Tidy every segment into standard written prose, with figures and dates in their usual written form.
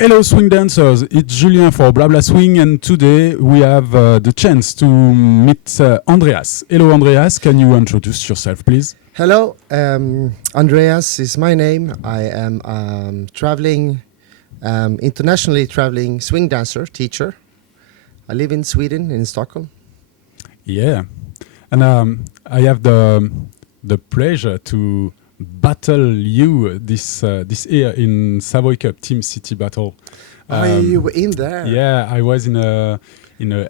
Hello, swing dancers. It's Julien for Blablaswing, and today we have the chance to meet Andreas. Hello, Andreas. Can you introduce yourself, please? Hello, Andreas is my name. I am traveling, internationally traveling swing dancer, teacher. I live in Sweden, in Stockholm. Yeah, and I have the pleasure to battle you this year in Savoy Cup Team City Battle. You were in there? Yeah, I was in a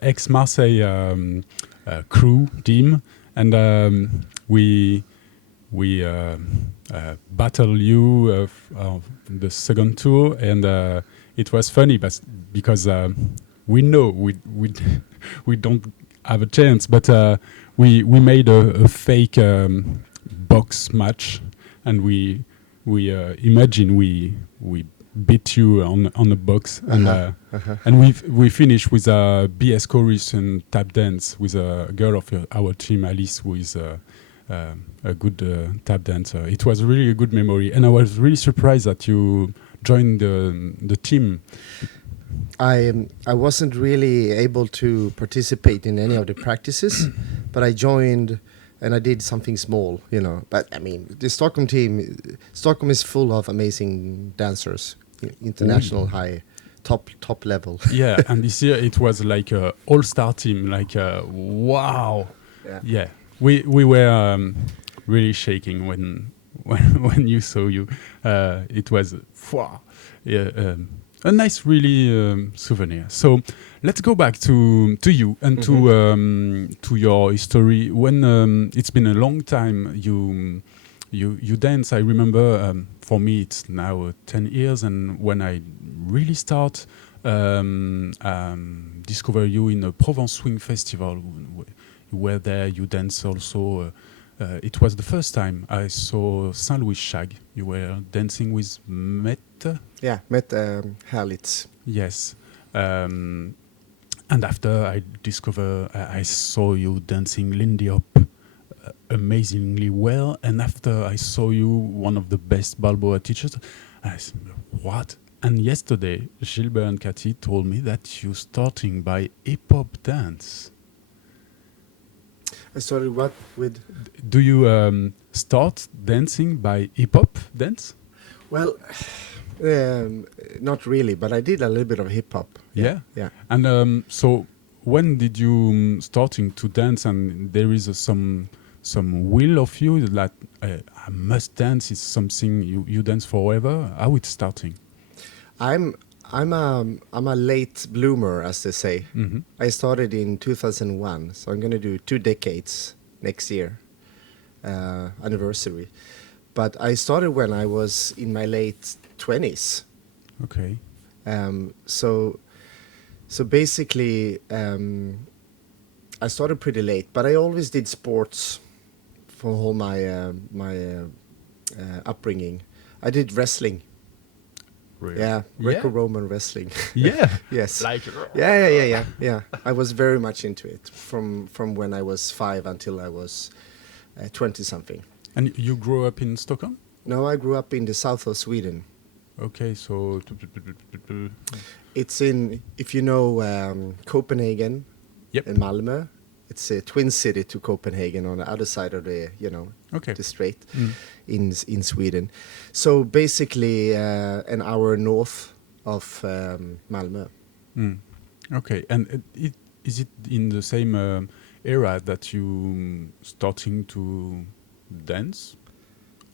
ex-Marseille crew team, and we battle you the second tour, and it was funny, but because we know we don't have a chance, but we made a fake box match, and we imagine we beat you on a box, and we finished with a BS chorus and tap dance with a girl of our team, Alice, who is a good tap dancer. It was really a good memory, and I was really surprised that you joined the team. I wasn't really able to participate in any of the practices, but I joined and I did something small, you know. But I mean, the Stockholm team, Stockholm is full of amazing dancers, international high, top level. Yeah, and this year it was like a all-star team, like wow. Yeah. We were really shaking when you saw you. It was a nice, really souvenir. So let's go back to you and to your history. When it's been a long time you dance. I remember for me it's now 10 years, and when I really start discover you in a Provence Swing Festival. You were there, you danced also. It was the first time I saw Saint Louis Shag. You were dancing with Mette? Yeah, Mette Herlitz. Yes. And after I saw you dancing Lindy Hop amazingly well. And after I saw you, one of the best Balboa teachers, I said, what? And yesterday, Gilbert and Cathy told me that you're starting by hip-hop dance. I started what with? Do you start dancing by hip-hop dance? Well, not really, but I did a little bit of hip-hop. Yeah? Yeah. And so when did you starting to dance, and there is some will of you that I must dance, is something you dance forever? How it's starting? I'm a late bloomer, as they say. Mm-hmm. I started in 2001, so I'm going to do 2 decades next year, anniversary. But I started when I was in my late 20s. Okay. So basically, I started pretty late, but I always did sports for all my upbringing. I did wrestling. Really? Yeah, Greco-Roman wrestling. Yeah. Yes. Like. Yeah. I was very much into it from when I was 5 until I was 20 something. And you grew up in Stockholm? No, I grew up in the south of Sweden. Okay, so It's in, if you know Copenhagen. Yep. And Malmö. It's a twin city to Copenhagen on the other side of the, the strait in Sweden. So basically an hour north of Malmö. Okay, and is it in the same era that you starting to dance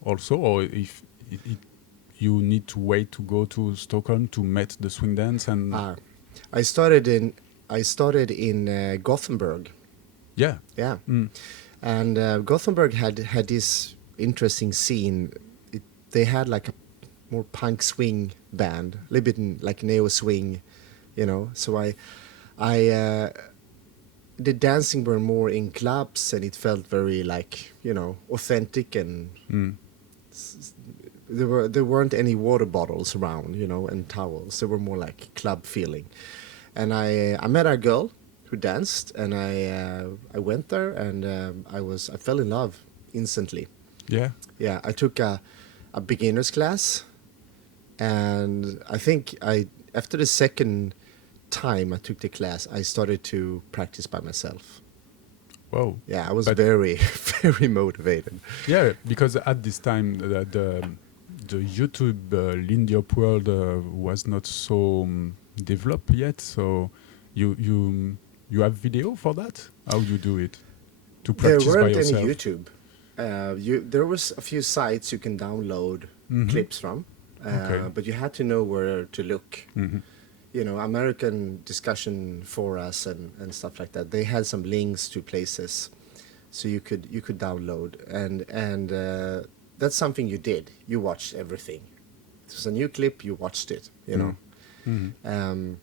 also, or if you need to wait to go to Stockholm to meet the swing dance? And I started in Gothenburg. Yeah. And Gothenburg had this interesting scene. They had like a more punk swing band, a little bit like neo swing, So I the dancing were more in clubs, and it felt very like authentic, and there weren't any water bottles around, and towels. They were more like club feeling. And I met a girl who danced, and I went there, and I fell in love instantly. Yeah. I took a beginner's class, and I think I after the second time I took the class, I started to practice by myself. Wow. Yeah, I was But very, very motivated. yeah, because at this time the YouTube Lindy Hop world was not so developed yet. So you have video for that? How you do it to There practice by weren't any yourself? YouTube. There was a few sites you can download clips from, Okay. but you had to know where to look. Hmm. You know, American discussion forums and stuff like that. They had some links to places, so you could download, and that's something you did. You watched everything. It was a new clip, you watched it. You know, Hmm.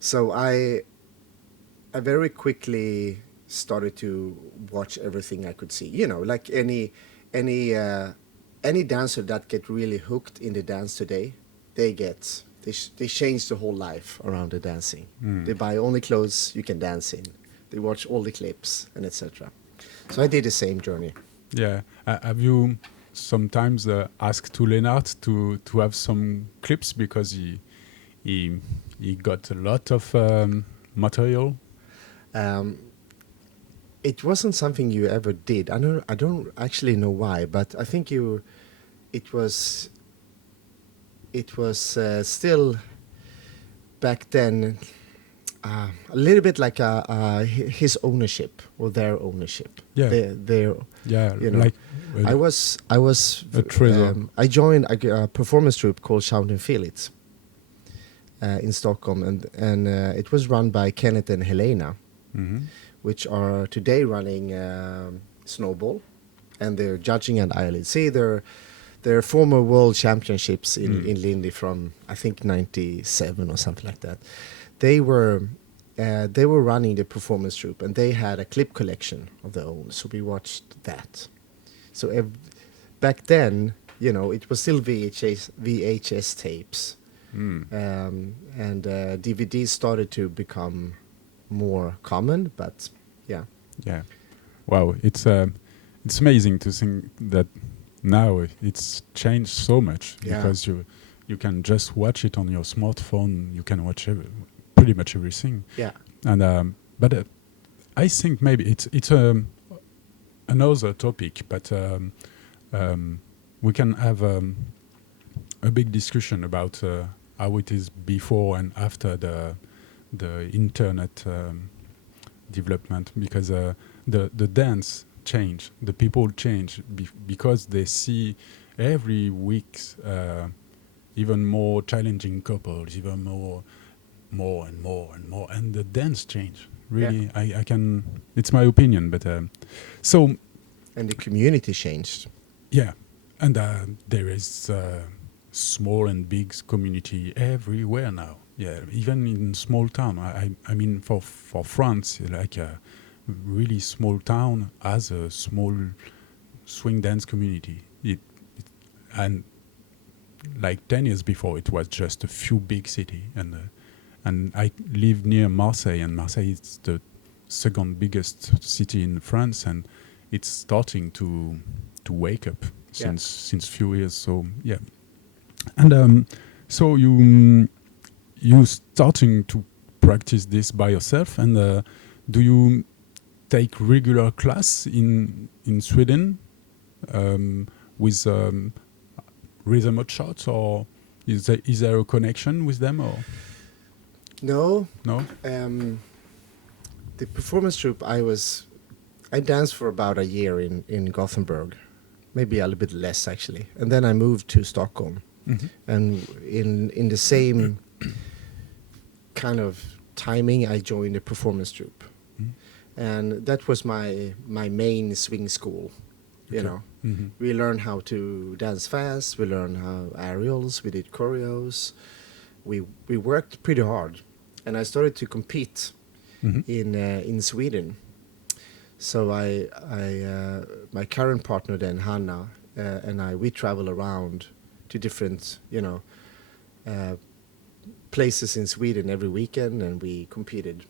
so I very quickly started to watch everything I could see. You know, like any any dancer that get really hooked in the dance today, they change the whole life around the dancing. They buy only clothes you can dance in. They watch all the clips and etc. So I did the same journey. Yeah. Have you sometimes asked to Lennart to have some clips because he he got a lot of material? Um, it wasn't something you ever did. I don't actually know why, but I think it was still back then a little bit like his ownership or their ownership. Yeah. Their Yeah, you know. like I was a treasure. I joined a performance troupe called Shout and Feel It in Stockholm, and it was run by Kenneth and Helena, Hmm. which are today running Snowball, and they're judging at ILC. They're former world championships in Lindy from I think '97 or something like that. They were running the performance troupe, and they had a clip collection of their own. So we watched that. So back then, you know, it was still VHS tapes, and DVDs started to become more common. But yeah, Yeah. Wow, it's amazing to think that now it's changed so much Yeah. because you can just watch it on your smartphone. You can watch pretty much everything. yeah, And but I think maybe it's another topic, but we can have a big discussion about how it is before and after the internet development, because the dance change, the people change because they see every week even more challenging couples, even more and more and more, and the dance change. Really, I can. It's my opinion, but so and the community changed. yeah, and there is small and big community everywhere now. Yeah, even in small town. I mean, for France, like a really small town has a small swing dance community. And like 10 years before, it was just a few big city, and I live near Marseille, and Marseille is the second biggest city in France, and it's starting to wake up since few years. So yeah, and so you starting to practice this by yourself, and do you take regular class in Sweden with rhythm hot shots, or is there a connection with them, or No, no? the performance troupe I danced for about a year in Gothenburg, maybe a little bit less actually, and then I moved to Stockholm, and in the same kind of timing I joined the performance troupe, and that was my main swing school. You Okay. know, Mhm. we learned how to dance fast. We learned how aerials. We did choreos. We worked pretty hard, and I started to compete Mhm. in Sweden. So my current partner then Hanna and we travel around to different places in Sweden every weekend, and we competed.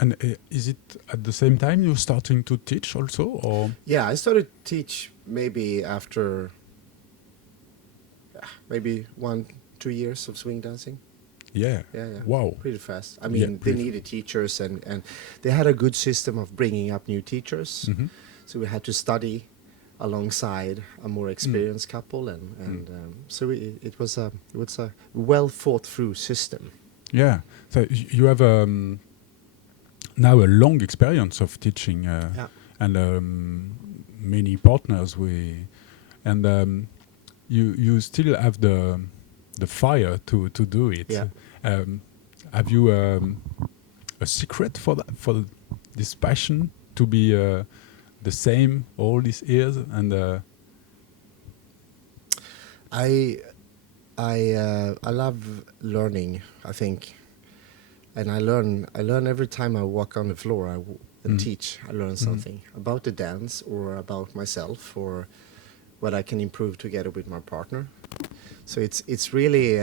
And is it at the same time you're starting to teach also, or Yeah, I started to teach maybe after maybe 1-2 years of swing dancing. Yeah. Yeah. Wow. Pretty fast. I Yeah, mean, they pretty needed teachers, and they had a good system of bringing up new teachers. Mhm. So we had to study alongside a more experienced couple, and so it was a well thought through system. Yeah. So you have now a long experience of teaching Yeah. and many partners. And you still have the fire to do it. Yeah. Have you a secret for that, for this passion to be the same all these years? And I love learning, I think, and I learn every time I walk on the floor and teach. I learn something about the dance or about myself or what I can improve together with my partner. So it's really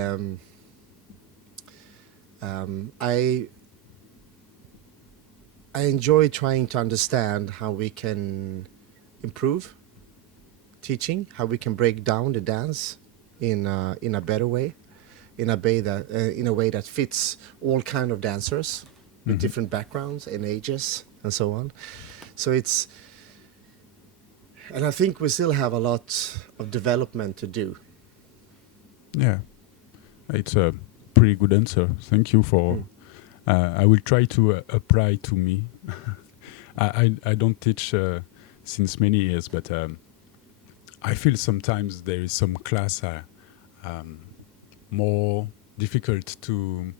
I enjoy trying to understand how we can improve teaching, how we can break down the dance in a better way, in a way that fits all kind of dancers with different backgrounds and ages and so on. So and I think we still have a lot of development to do. yeah, it's a pretty good answer. Thank you for. I will try to apply to me. I don't teach since many years, but I feel sometimes there is some class more difficult to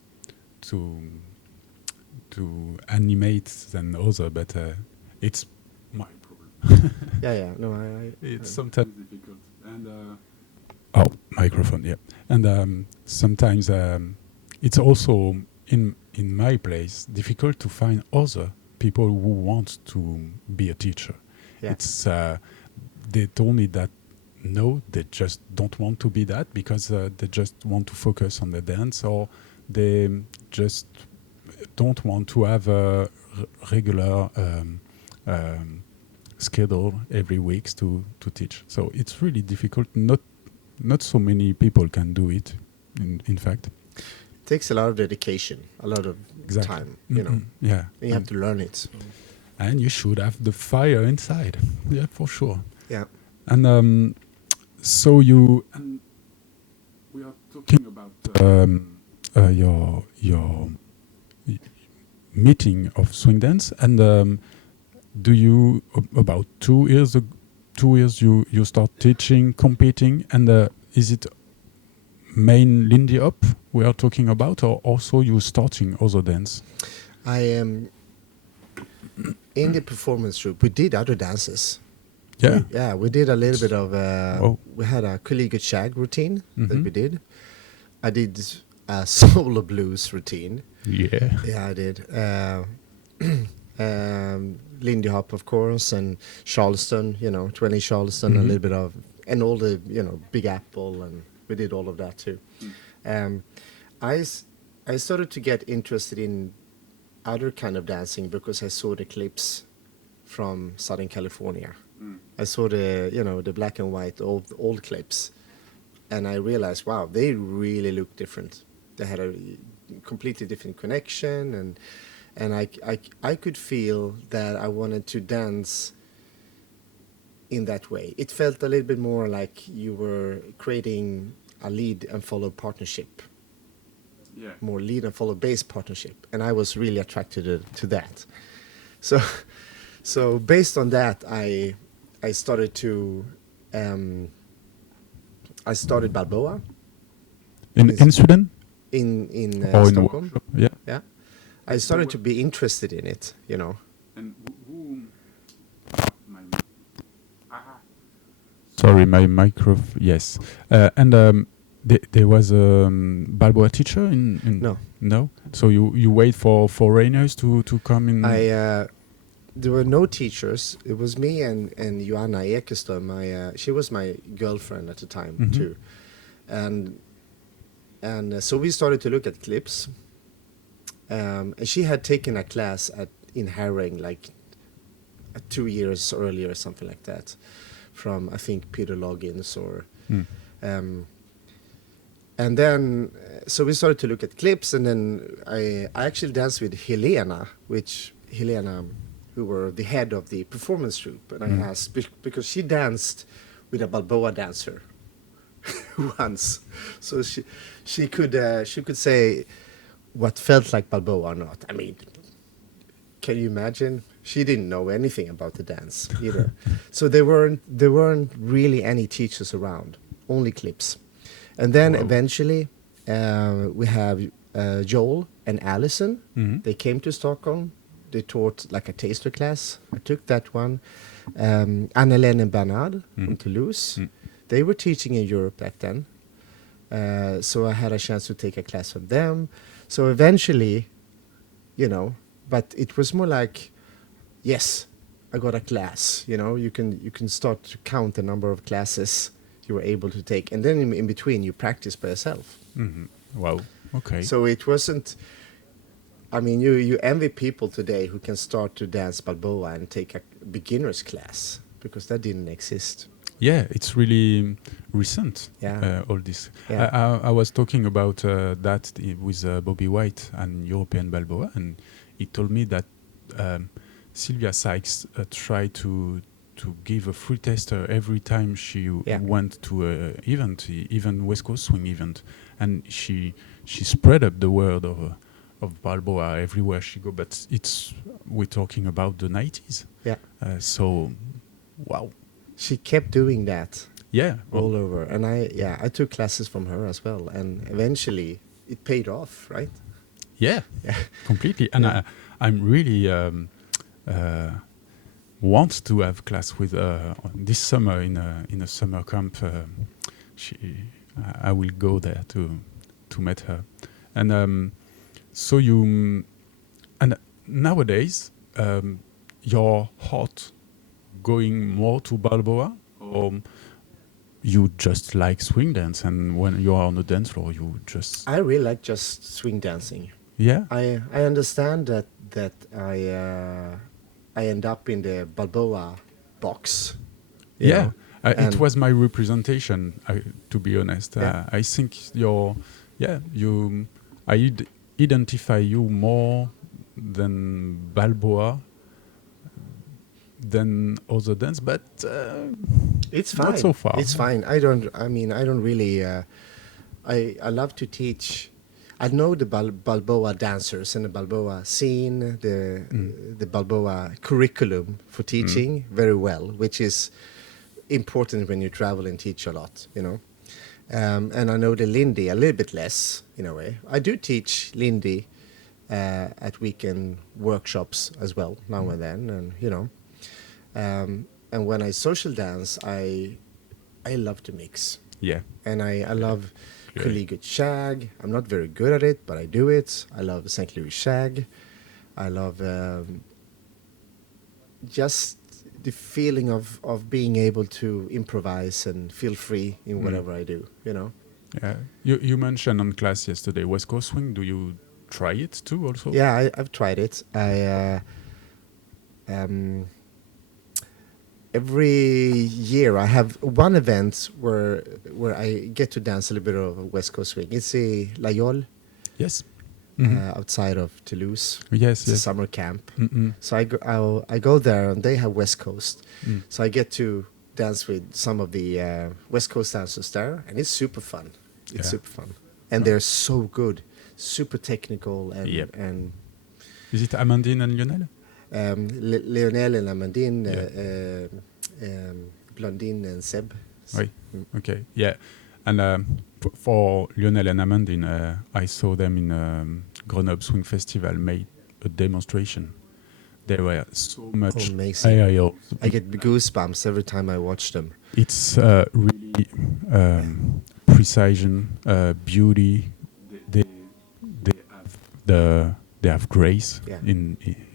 animate than other, but it's my problem. Yeah. No, It's sometimes difficult. And oh, microphone, yeah. And sometimes it's also in my place difficult to find other people who want to be a teacher. Yeah. It's they told me that no, they just don't want to be that because they just want to focus on the dance, or they just don't want to have a regular schedule every week to teach. So it's really difficult. Not so many people can do it. In fact, It takes a lot of dedication, a lot of exactly. time, you know. Yeah, And you have to learn it. and you should have the fire inside. Yeah, for sure. Yeah. And so you and we are talking about your meeting of swing dance, and do you about 2 years 2 years you start teaching, competing, and is it main Lindy Up we are talking about, or also you starting other dance? I am in the performance group. We did other dances. Yeah. We did a little bit of. Oh. We had a collegiate shag routine that Mhm. we did. I did a solo blues routine. Yeah. Yeah, I did. Lindy Hop, of course, and Charleston. 20 Charleston, a little bit of, and all the Big Apple, and we did all of that too. I started to get interested in other kind of dancing because I saw the clips from Southern California. I saw the black and white old clips, and I realized, wow, they really look different. They had a completely different connection, and I could feel that I wanted to dance in that way. It felt a little bit more like you were creating a lead and follow partnership. Yeah. More lead and follow based partnership, and I was really attracted to that. So based on that, I started to I started Balboa In Sweden in or in Stockholm. workshop? Yeah. Yeah, I started to be interested in it. And sorry, my microphone. Yes, and there was a Balboa teacher in. No. No. So you wait for foreigners to come in. There were no teachers. It was me and Joanna Ekeström. She was my girlfriend at the time too, and so we started to look at clips. And she had taken a class in Herring like 2 years earlier, something like that, from I think Peter Loggins or. And then, so we started to look at clips, and then I actually danced with Helena, who were the head of the performance troupe, and I asked because she danced with a Balboa dancer once, so she could say what felt like Balboa or not. I mean, can you imagine? She didn't know anything about the dance either. So there weren't really any teachers around, only clips. And then eventually we have Joel and Allison. They came to Stockholm. They taught like a taster class. I took that one. Anne-Hélène and Bernard from Toulouse. They were teaching in Europe back then. So I had a chance to take a class from them. So eventually, but it was more like, yes, I got a class. You can start to count the number of classes you were able to take, and then in between you practice by yourself. Wow. Okay. So it wasn't. I mean, you envy people today who can start to dance Balboa and take a beginner's class, because that didn't exist. Yeah, it's really recent. Yeah. All this. Yeah. I was talking about that with Bobby White and European Balboa, and he told me that Sylvia Sykes tried to give a free tester every time she went to a event, even West Coast Swing event, and she spread up the word of Balboa everywhere she go. But we're talking about the 90s. Yeah. So, wow. She kept doing that. Yeah. All over, and I took classes from her as well, and eventually it paid off, right? Yeah. Yeah. Completely. And I'm really want to have class with this summer in a summer camp. I will go there to meet her, and so you and nowadays your heart going more to Balboa, or you just like swing dance, and when you are on the dance floor you just I really like just swing dancing. Yeah. I understand that I end up in the Balboa box. Yeah. It was my representation, to be honest. Yeah. I think I identify you more than Balboa than other dance, but It's fine. not so far. It's fine. I don't really. I love to teach. I know the Balboa dancers and the Balboa scene, the Balboa curriculum for teaching very well, which is important when you travel and teach a lot, And I know the Lindy a little bit less, in a way. I do teach Lindy at weekend workshops as well, now and then, and and when I social dance, I love to mix. Yeah. And I love collegiate shag. I'm not very good at it, but I do it. I love St. Louis shag. I love just the feeling of being able to improvise and feel free in whatever I do, Yeah. You mentioned on class yesterday West Coast Swing. Do you try it too also? Yeah, I've tried it. Every year I have one event where I get to dance a little bit of West Coast Swing. It's a La Yole, Yes. outside of Toulouse. Yes. It's a summer camp. So I go there, and they have West Coast. So I get to dance with some of the West Coast dancers there, and it's super fun. It's super fun, and they're so good, super technical, and Is it Amandine and Lionel? Lionel and Amandine, Blondine and Seb. Right. Okay. Yeah. And for Lionel and Amandine, I saw them in Grenoble Swing Festival, made a demonstration. They were so much amazing. I get goosebumps every time I watch them. It's really precision, beauty. They have grace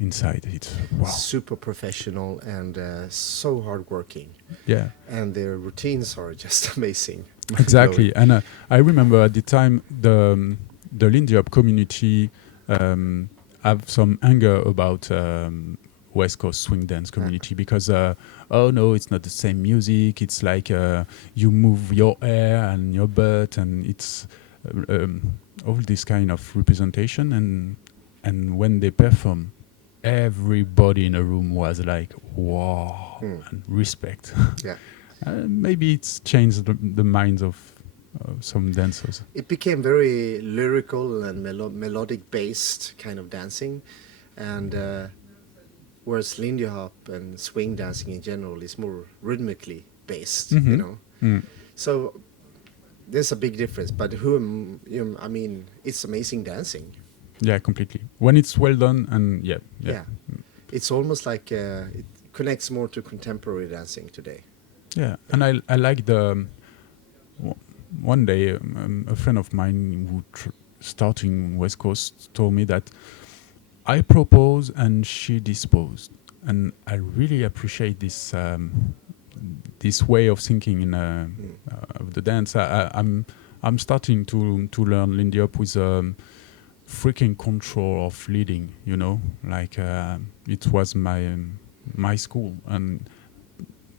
inside. It's wow. Super professional and so hardworking. Yeah. And their routines are just amazing. Exactly. And I remember at the time the Lindy Hop community have some anger about West Coast swing dance community because oh no, it's not the same music. It's like you move your hair and your butt, and it's all this kind of representation, and when they perform, everybody in a room was like, wow, and respect. Yeah. Maybe it's changed the minds of some dancers. It became very lyrical and melodic based kind of dancing, and whereas Lindy Hop and swing dancing in general is more rhythmically based, you know. So there's a big difference. But I mean, it's amazing dancing. Yeah, completely. When it's well done, and Yeah, it's almost like it connects more to contemporary dancing today. Yeah, and I like the one day a friend of mine who starting West Coast told me that I proposed and she disposed, and I really appreciate this way of thinking in of the dance. I'm starting to learn Lindy Hop with freaking control of leading. You know, like it was my school, and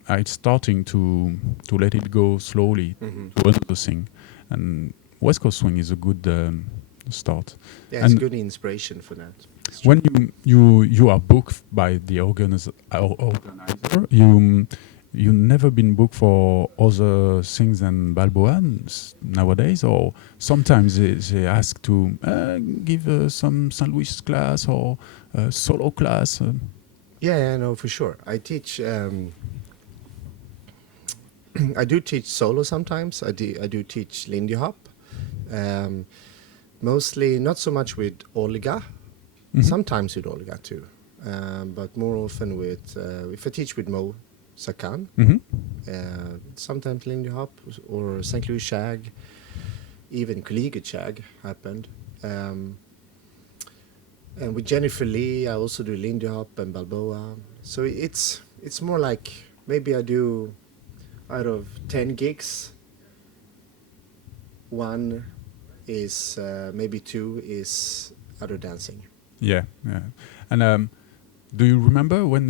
I'm starting to let it go slowly to another thing, and West Coast Swing is a good start. Yeah, it's And good inspiration for that. when you are booked by the organizer, you never been booked for other things than Balboa nowadays, or sometimes they ask to give some St. Louis class or solo class. Yeah, no, for sure. I teach. I do teach solo sometimes. I do teach Lindy Hop. Mostly, not so much with Olga. Sometimes with Olga too, but more often with if I teach with Mo Sakan. Sometimes Lindy Hop or St. Louis Shag, even Collegiate Shag happened. And with Jennifer Lee, I also do Lindy Hop and Balboa. So it's more like maybe I do out of 10 gigs, one is maybe two is other dancing. Yeah. And do you remember when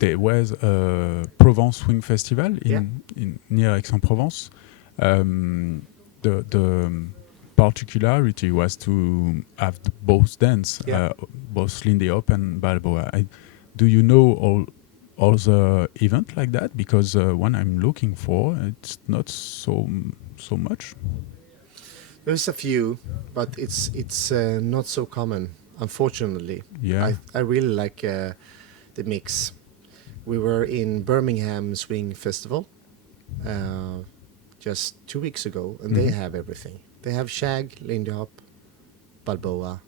there was a Provence Swing Festival in near Aix-en-Provence? The particularity was to have both dance, both Lindy Hop and Balboa. Do you know all the event like that? Because one I'm looking for, it's not so much. There's a few, but it's not so common, unfortunately. Yeah. I really like the mix. We were in Birmingham Swing Festival just 2 weeks ago, and they have everything. They have Shag, Lindy Hop, Balboa.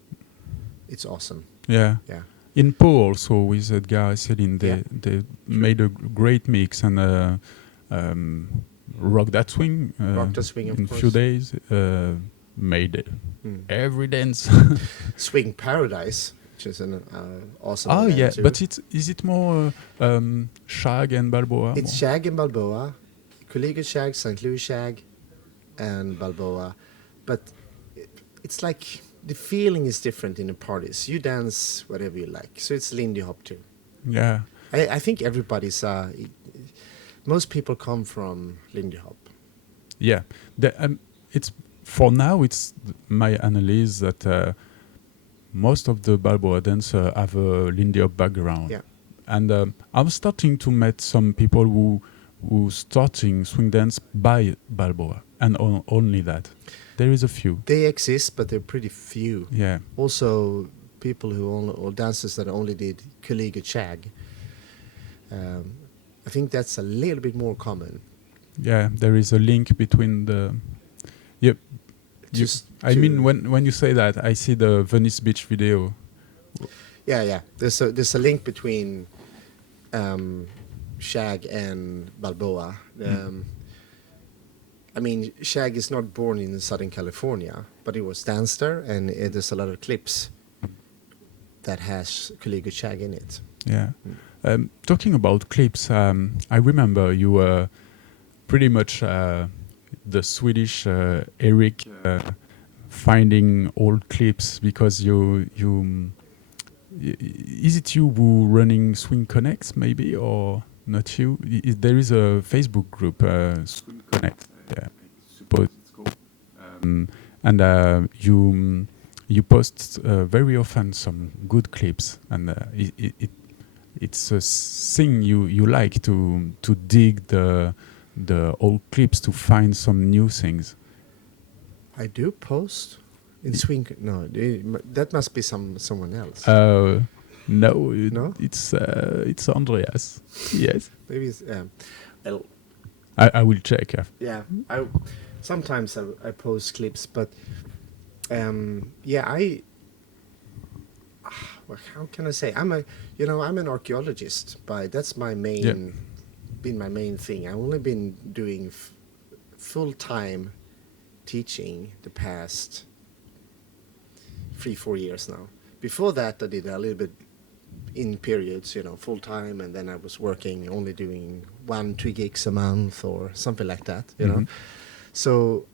It's awesome. Yeah. Yeah. In Po also with Edgar Céline, they made a great mix and Rock That Swing, Rock That Swing, of in a course. few days made every dance. Swing Paradise, which is an awesome Oh event yeah, too. but is it more Shag and Balboa? It's Shag and Balboa, Collegiate Shag, St. Louis Shag, and Balboa. But it's like the feeling is different in the parties. You dance whatever you like. So it's Lindy Hop too. Yeah. I think everybody's... most people come from Lindy Hop. Yeah. It's for now. It's my analysis that most of the Balboa dancers have a Lindy Hop background. Yeah. And I'm starting to meet some people who starting swing dance by Balboa, and only that. There is a few. They exist, but they're pretty few. Yeah. Also, people or dancers that only did Collegiate Shag. I think that's a little bit more common. Yeah, there is a link between the. Yep. I mean, when you say that, I see the Venice Beach video. Yeah. There's a link between Shag and Balboa. I mean, Shag is not born in Southern California, but he was danced there, and there's a lot of clips that has Collegiate Shag in it. Yeah. Talking about clips, I remember you were pretty much the Swedish Eric finding old clips because is it you who running Swing Connect maybe, or not you? There is a Facebook group, Swing Connect. Yeah, I suppose it's called. And you post very often some good clips, and it's a thing you like to dig the old clips to find some new things. I do post in swing. No, that must be someone else. No, No? it's Andreas. Yes, Maybe it's. Well, I will check. yeah. Sometimes I post clips, but yeah, well, how can I say? I'm an archaeologist. That's my main, been my main thing. I've only been doing full time teaching the past 3-4 years now. Before that, I did a little bit in periods, full time, and then I was working, only doing 1-2 gigs a month or something like that, So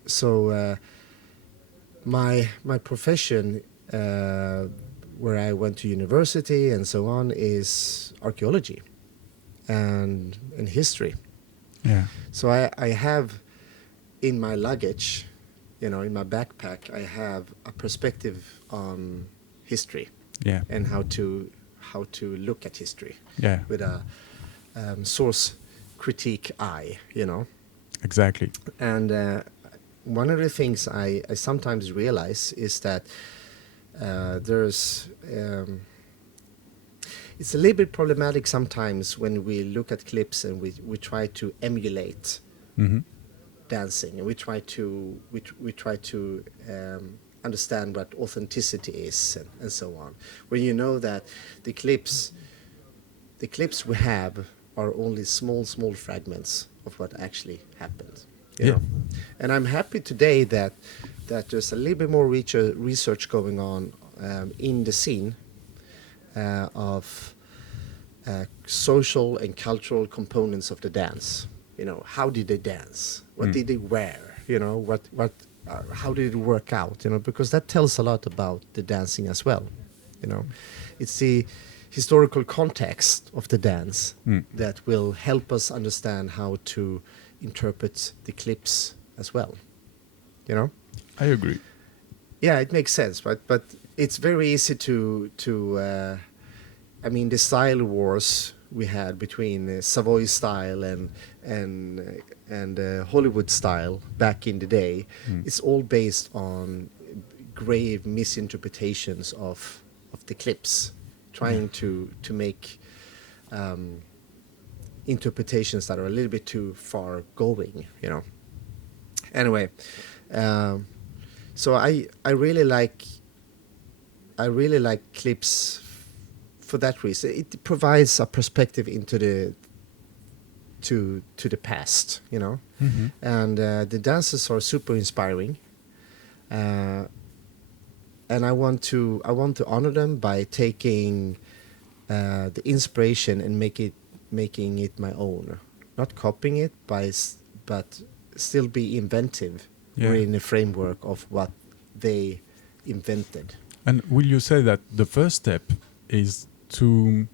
my profession, where I went to university and so on, is archaeology and history. Yeah. So I have in my luggage, in my backpack, I have a perspective on history. Yeah. And how to look at history. Yeah. With a source critique eye, Exactly. And one of the things I sometimes realize is that there's it's a little bit problematic sometimes when we look at clips and we try to emulate dancing, and we try to understand what authenticity is and so on. When you know that the clips we have are only small fragments of what actually happened. You know? And I'm happy today that there's a little bit more research going on in the scene of social and cultural components of the dance. How did they dance? What did they wear? How did it work out? Because that tells a lot about the dancing as well. It's the historical context of the dance that will help us understand how to interpret the clips as well. I agree. Yeah, it makes sense, right? But it's very easy to the style wars we had between Savoy style and Hollywood style back in the day. It's all based on grave misinterpretations of the clips, trying to make interpretations that are a little bit too far going. Anyway, so I really like clips for that reason. It provides a perspective into the past, and the dances are super inspiring, and I want to honor them by taking the inspiration and making it my own, not copying it, but still be inventive. Yeah. Or in the framework of what they invented. And will you say that the first step is to,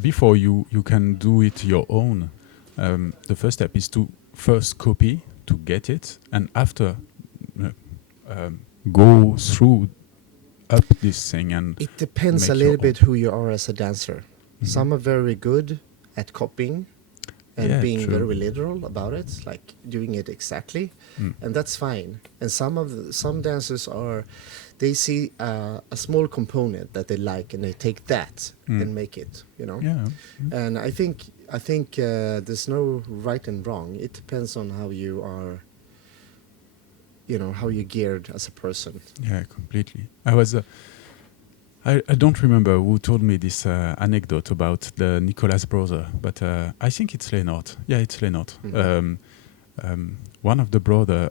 before you can do it your own, the first step is to first copy to get it, and after go through up this thing and it depends make a little your bit own. who you are as a dancer. Some are very good at copying and being true. very literal about it, like doing it exactly, and that's fine. And some dancers they see a small component that they like and they take that and make it. Yeah. And I think there's no right and wrong. It depends on how you are, how you're geared as a person. Yeah, completely. I don't remember who told me this anecdote about the Nicholas brother, but I think it's Leonard. Yeah, it's Leonard. One of the brother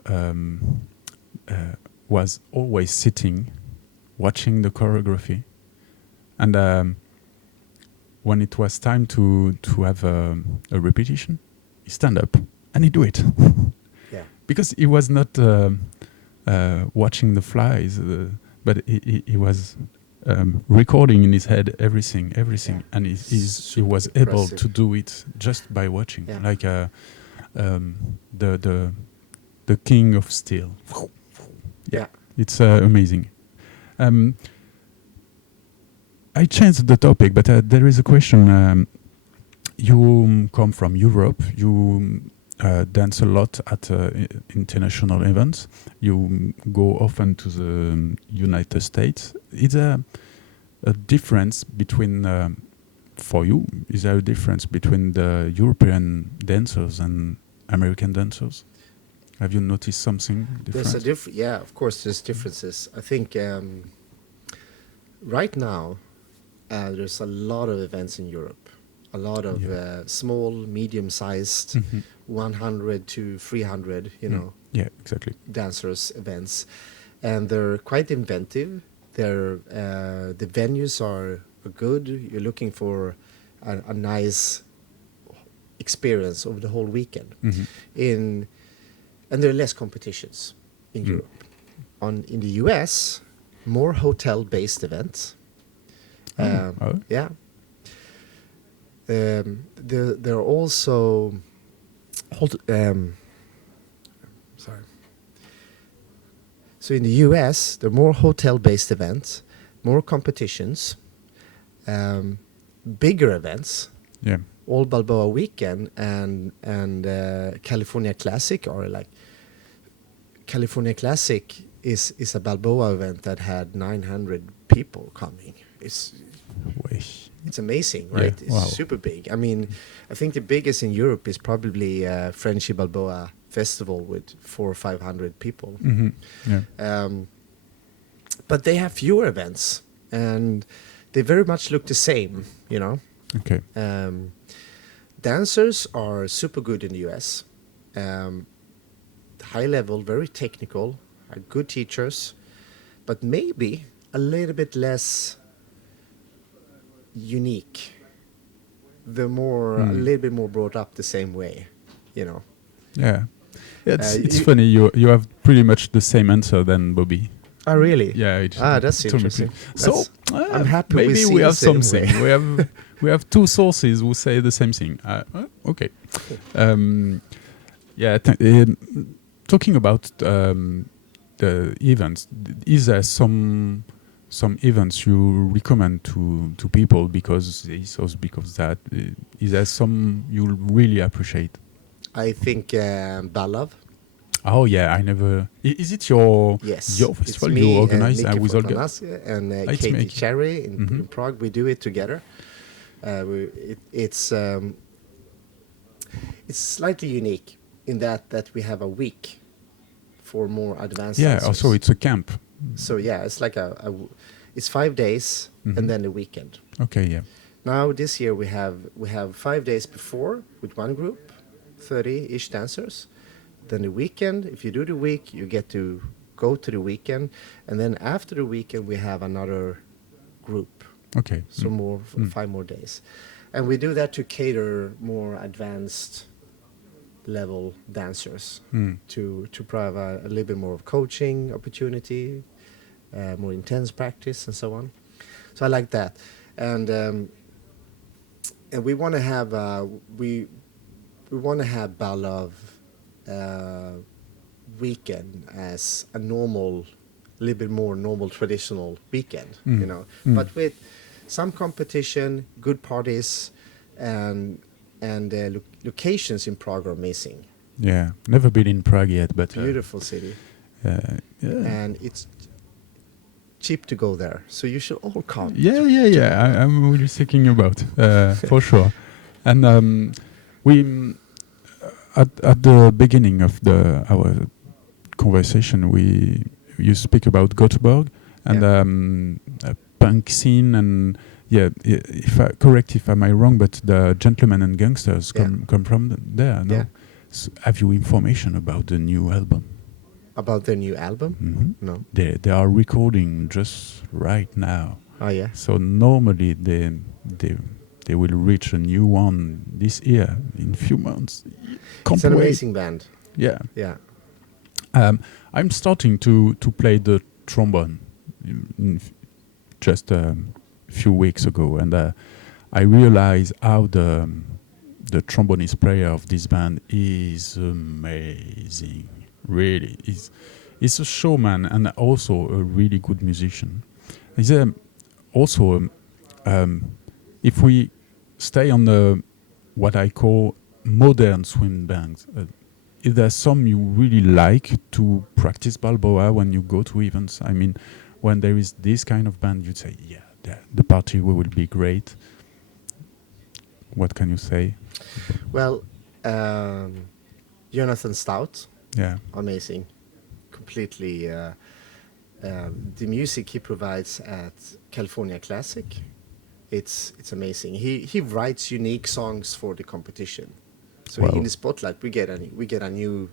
was always sitting, watching the choreography, and when it was time to have a repetition, he stand up and he do it. Yeah. Because he was not watching the flies, but he was recording in his head everything, and he was able impressive. to do it just by watching, like the King of Steel. Yeah, Yeah. it's amazing. Um, I changed the topic, but there is a question. You come from Europe. You dance a lot at international events. You go often to the United States. Is there a difference between, for you, is there a difference between the European dancers and American dancers? Have you noticed something There's a different? yeah, of course, there's differences. I think right now there's a lot of events in Europe, a lot of Yeah. small, medium-sized, Mhm. 100 to 300, Yeah, exactly. dancers events, and they're quite inventive. The venues are good. You're looking for a nice experience over the whole weekend. Mhm. In and there are less competitions in Mm. Europe. In the US, more hotel-based events. Oh. Yeah. There are also sorry. So in the US, there are more hotel-based events, more competitions, um, bigger events. Yeah. All Balboa Weekend and California Classic are like California Classic is a Balboa event that had 900 people coming. Wait. It's amazing, Yeah. right? It's Wow. super big. I mean, I think the biggest in Europe is probably Frenchy Balboa Festival with 400 or 500 people. Mhm. Yeah. But they have fewer events, and they very much look the same. Okay. Dancers are super good in the US. Um, High level, very technical, good teachers, but maybe a little bit less unique. They're a Mm. little bit more brought up the same way. Yeah. It's You, funny. You have pretty much the same answer than Bobby. oh, really? Yeah. That's told me interesting. So I'm happy we maybe see we the have same something. way. We have two sources who say the same thing. Okay. Yeah. Talking about the events, is there some events you recommend to people because this or because that? Is there some you really appreciate? I think Balav. Oh yeah, I never. Is it your Yes, it's festival you me and organize Miki with Olga? Fontanaska and It's Katie Mickey. Cherry Mhm. in Prague. We do it together. It's slightly unique in that we have a week for more advanced Yeah. dancers. Also, it's a camp. So yeah, it's like it's 5 days Mhm. and then a weekend. Okay. Yeah. Now this year we have 5 days before with one group, 30-ish dancers. Then the weekend, if you do the week, you get to go to the weekend, and then after the weekend we have another group. Okay. So Mm. 5 more days, and we do that to cater more advanced level dancers Mm. to provide a little bit more of coaching opportunity, more intense practice, and so on. So I like that, and we want to have we want to have Balov weekend as a little bit more normal traditional weekend, Mm. Mm. but with some competition, good parties, and locations in Prague are amazing. Yeah. Never been in Prague yet, but Beautiful city, yeah. and it's cheap to go there, so you should all come. Yeah. I'm really thinking about for sure. And we at the beginning of our conversation, you speak about Göteborg and punk scene and if am I wrong, but the Gentlemen and Gangsters come from there. No, Yeah. so have you information about the new album? About their new album? Mhm. No. They are recording just right now. Oh yeah. So normally they will reach a new one this year in few months. Can't It's an wait. amazing band. Yeah. Yeah. I'm starting to play the trombone just a few weeks ago, and I realize how the trombonist player of this band is amazing. Really, He's a showman and also a really good musician. He's also, if we stay on the what I call modern swing bands, is there some you really like to practice Balboa when you go to events? I mean, when there is this kind of band, you'd say, yeah, the party will be great. What can you say? Well, Jonathan Stout, Yeah, amazing. Completely. The music he provides at California Classic, it's amazing. He writes unique songs for the competition. So Wow. in the spotlight, we get a new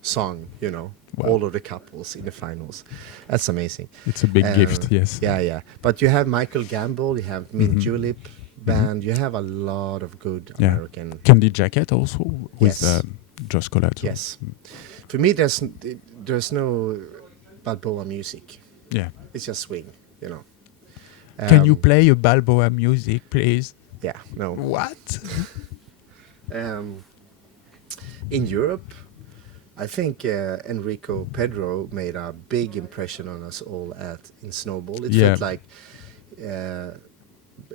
song, Wow. all of the couples in the finals. That's amazing. It's a big gift, yes. Yeah, yeah. But you have Michael Gamble, you have Mint Mhm. Julep band, you have a lot of good Yeah. American. Candy Jacket also with Yes. Josh Colato. Yes. For me, there's no Balboa music. Yeah. It's just swing, Can you Um, play a Balboa music, please? Yeah, no. What? In Europe, I think Enrico Pedro made a big impression on us all in Snowball. It Yeah. felt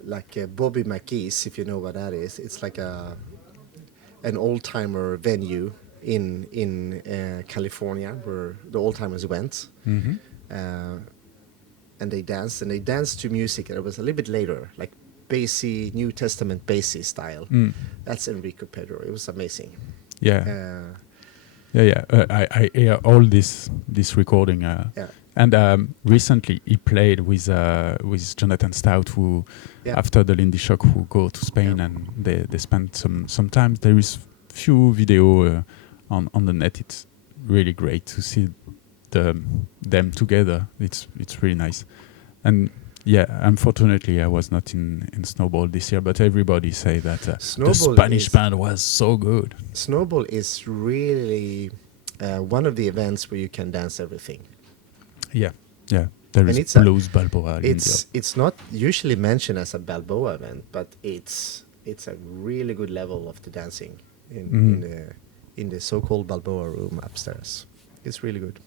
like Bobby McGee's, if you know what that is. It's like an old timer venue in California where the old timers went, Mm-hmm. and they danced to music that was a little bit later, like bassy New Testament bassy style. Mm. That's Enrico Pedro. It was amazing. Yeah. Uh, Yeah. I hear all this recording. yeah. And recently he played with Jonathan Stout, who Yeah. after the Lindy Shock, who go to Spain, Yeah. and they spent sometimes there is few video on the net. It's really great to see them together. It's really nice. And yeah, unfortunately I was not in Snowball this year, but everybody say that the Snowball Spanish is- band was so good. Snowball is really one of the events where you can dance everything. Yeah. There And is it's a- blues Balboa. It's not usually mentioned as a Balboa event, but it's a really good level of the dancing in the so-called Balboa room upstairs. It's really good.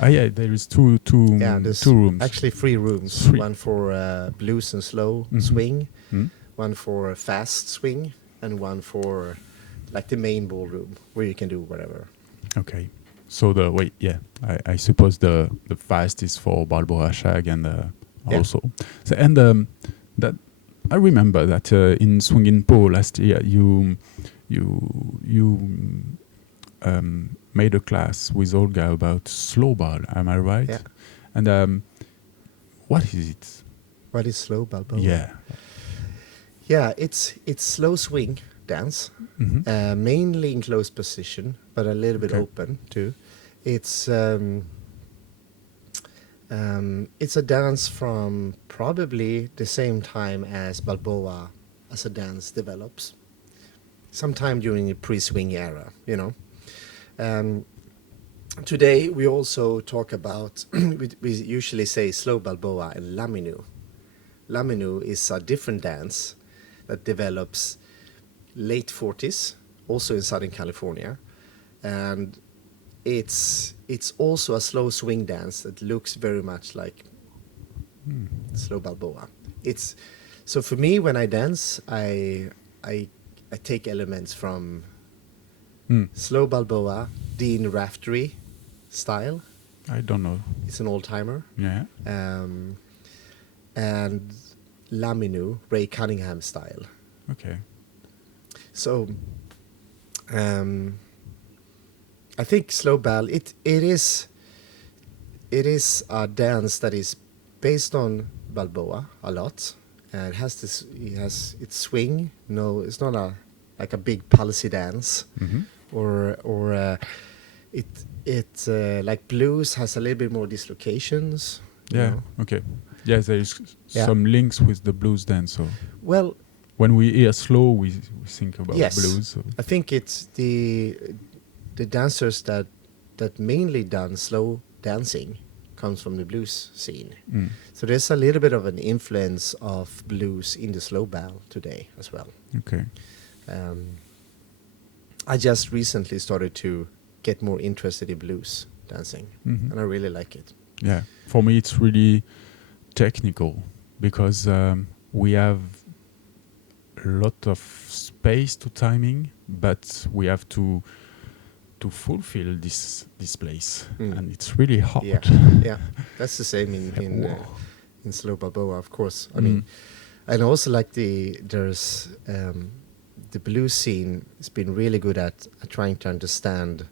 Yeah, there is two There's two rooms. actually 3 rooms. Three. One for blues and slow Mhm. swing, Mm? one for fast swing, and one for like the main ballroom where you can do whatever. Okay. So I suppose the fast is for Balboa Shag and Yeah. also. So, and that I remember that in Swingin' Po last year you made a class with Olga about slow ball. Am I right? Yeah. And what is it? What is slow Balboa? Yeah. Yeah, it's slow swing dance, Mhm. mainly in closed position, but a little bit Okay. open too. It's a dance from probably the same time as Balboa as a dance develops, sometime during the pre-swing era, Today we also talk about, we usually say slow Balboa and Laminu. Laminu is a different dance that develops late 40s, also in Southern California, and it's also a slow swing dance that looks very much like slow Balboa. So for me, when I dance, I take elements from Mm. slow Balboa, Dean Raftery style. I don't know. It's an old timer. Yeah. And Laminu, Ray Cunningham style. Okay. So, I think slow bal it is a dance that is based on Balboa a lot, and it has its swing. No, it's not like a big policy dance, Mhm. or it like blues has a little bit more dislocations. you Yeah. know. Okay. Yes, there is Yeah. some links with the blues dance. So Well, when we hear slow, we think about Yes. blues. So. I think it's the dancers that mainly done slow dancing comes from the blues scene. Mm. So there's a little bit of an influence of blues in the slow bal today as well. Okay. I just recently started to get more interested in blues dancing, Mhm. and I really like it. Yeah, for me it's really technical because we have a lot of space to timing, but we have to fulfill this place, and it's really hard. Yeah, yeah, that's the same Whoa. in slow balboa, of course. I Mm. mean, and I also like there's the blues scene has been really good at trying to understand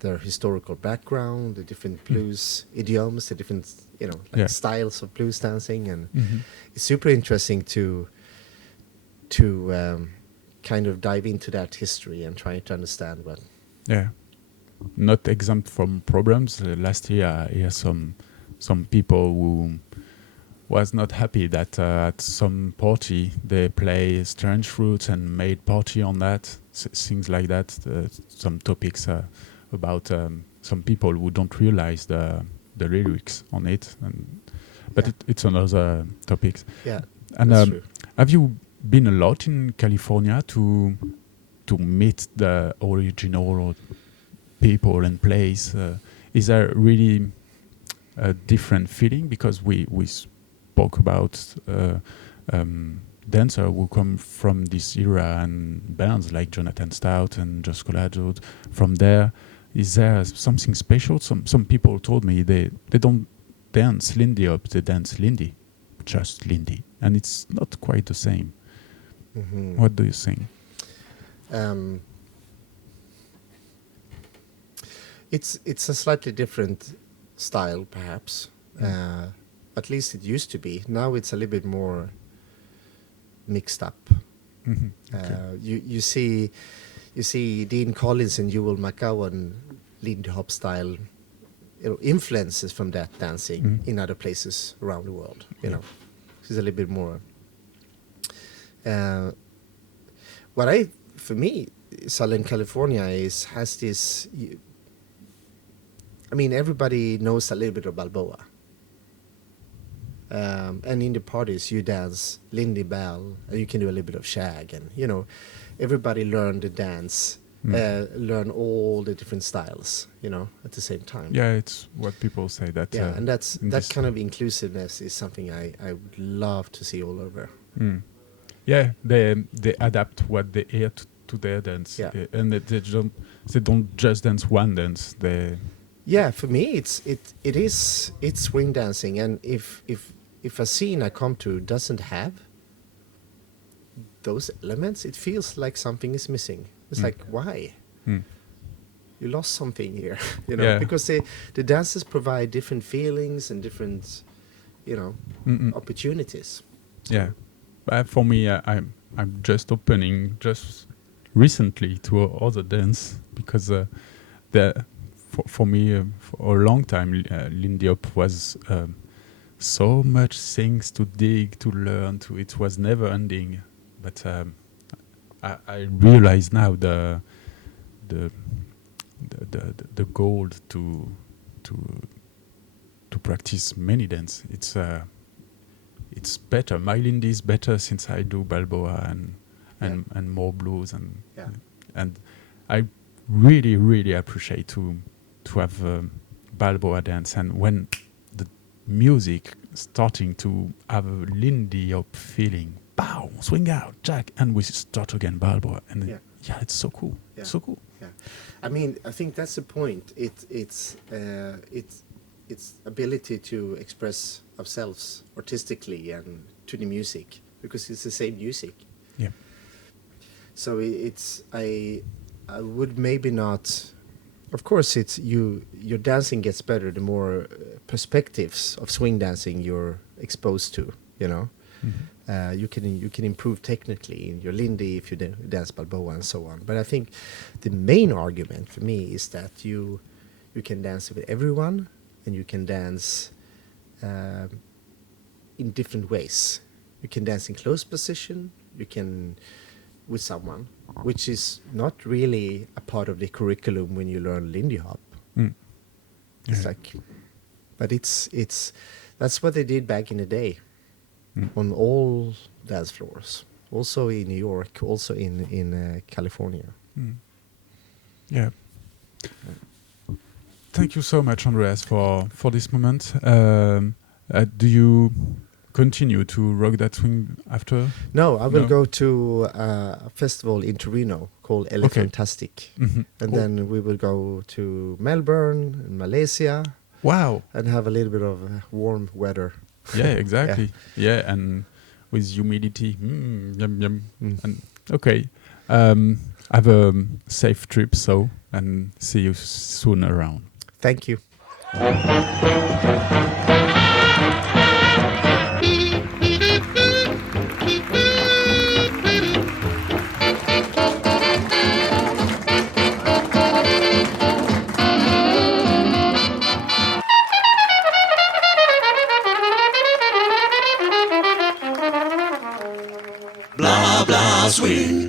their historical background, the different blues idioms, the different Yeah. styles of blues dancing, and Mhm. it's super interesting to kind of dive into that history and try to understand what. Yeah, not exempt from problems. Last year, I hear some people who was not happy that at some party they play strange fruits and made party on that, things like that. Some topics about some people who don't realize the lyrics on it, but Yeah. it's another topic. Yeah, And that's true. have you been a lot in California to meet the original people and place? Is there really a different feeling? Because we spoke about dancers who come from this era and bands like Jonathan Stout and Josh Colagio. From there, is there something special? Some people told me they don't dance Lindy Hop, they dance Lindy, just Lindy, and it's not quite the same. Mhm. What do you think? It's a slightly different style, perhaps. At least it used to be. Now it's a little bit more mixed up. Mhm. Okay. You see Dean Collins and Ewell McGowan Lindy Hop style, influences from that dancing in other places around the world. It's a little bit more. For me, Southern California has this. I mean, everybody knows a little bit of Balboa. And in the parties, you dance Lindy Bell, and you can do a little bit of shag, and everybody learn the dance, learn all the different styles, at the same time. Yeah, it's what people say that. And that this- kind of inclusiveness is something I would love to see all over. Yeah, they adapt what they hear to their dance, Yeah. and they don't just dance one dance. They Yeah, for me, it's swing dancing, and if a scene I come to doesn't have those elements, it feels like something is missing. It's like, why? You lost something here, Yeah. because the dances provide different feelings and different, opportunities. Yeah, for me, I'm just opening just recently to other dance because for me for a long time Lindy Hop was so much things to dig, to learn, it was never ending. But I realize now the goal to practice many dance. It's better. My Lindy is better since I do Balboa and more blues and I really appreciate to have Balboa dance, and when the music starting to have a Lindy Hop feeling, bow, swing out, jack, and we start again Balboa, and it's so cool. Yeah. So cool. Yeah, I mean, I think that's the point. It's ability to express ourselves artistically and to the music, because it's the same music. Yeah. So I would maybe not. Of course, your dancing gets better the more perspectives of swing dancing you're exposed to. You can improve technically in your Lindy if you dance Balboa and so on. But I think the main argument for me is that you can dance with everyone, and you can dance in different ways. You can dance in close position. You can with someone, which is not really a part of the curriculum when you learn Lindy Hop. It's like, but it's that's what they did back in the day on all dance floors, also in New York, also in California. Yeah. thank you so much, Andreas, for this moment. Do you continue to rock that swing after? No, I will No? go to a festival in Torino called Elefantastic. Mhm. And Cool. then we will go to Melbourne and Malaysia Wow. and have a little bit of warm weather. Yeah, exactly. Yeah, and with humidity. Yum yum. Mm. And okay. Have a safe trip, so, and see you soon around. Thank you. Blablaswing.